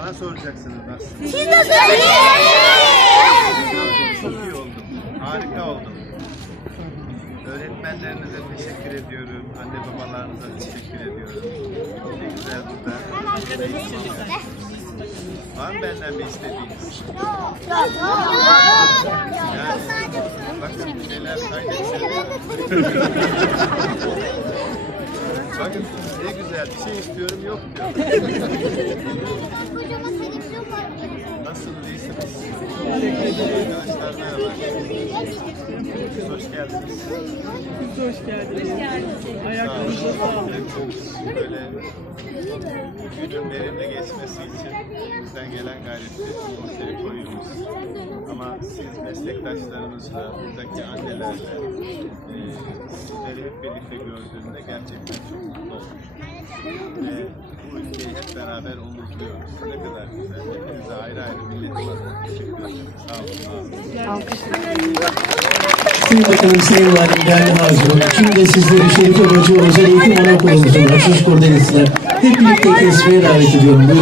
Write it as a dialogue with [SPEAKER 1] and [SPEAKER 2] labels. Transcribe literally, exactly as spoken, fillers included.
[SPEAKER 1] Bana soracaksınız nasıl?
[SPEAKER 2] Siz nasılsınız?
[SPEAKER 1] Çok iyi oldum. Harika oldum. Öğretmenlerinize teşekkür ediyorum. Anne babalarınıza teşekkür ediyorum. Ne güzel burada. Var mı benden bir istediğiniz? Yani, bakın neler kaydetsin. Bakın ne güzel bir şey istiyorum yok diyor. Nasılsınız, iyisiniz? Arkadaşlar merhaba. Hoş geldiniz.
[SPEAKER 3] Siz de hoş geldiniz. Hoş geldiniz. Ayaklarınıza sağlık.
[SPEAKER 1] Böyle günün verimli geçmesi için bizden gelen gayreti ortaya koyuyoruz. Ama siz meslektaşlarımızla, buradaki annelerle e, sizleri hep birlikte gördüğümde gerçekten çok mutlu oldum. Ve bu ülkeyi hep beraber omuzluyoruz. Ne kadar güzel. Hepinize ayrı ayrı milletim adına teşekkür ederim. Sağ olun.
[SPEAKER 4] Sayın Bakanım, Sayın Valim, değerli hazırım. Şimdi de sizleri Şerife Bacı Özel Eğitim Anaokulumuzun açılış koordinatörler hep birlikte kesmeye davet ediyorum. Buyurun.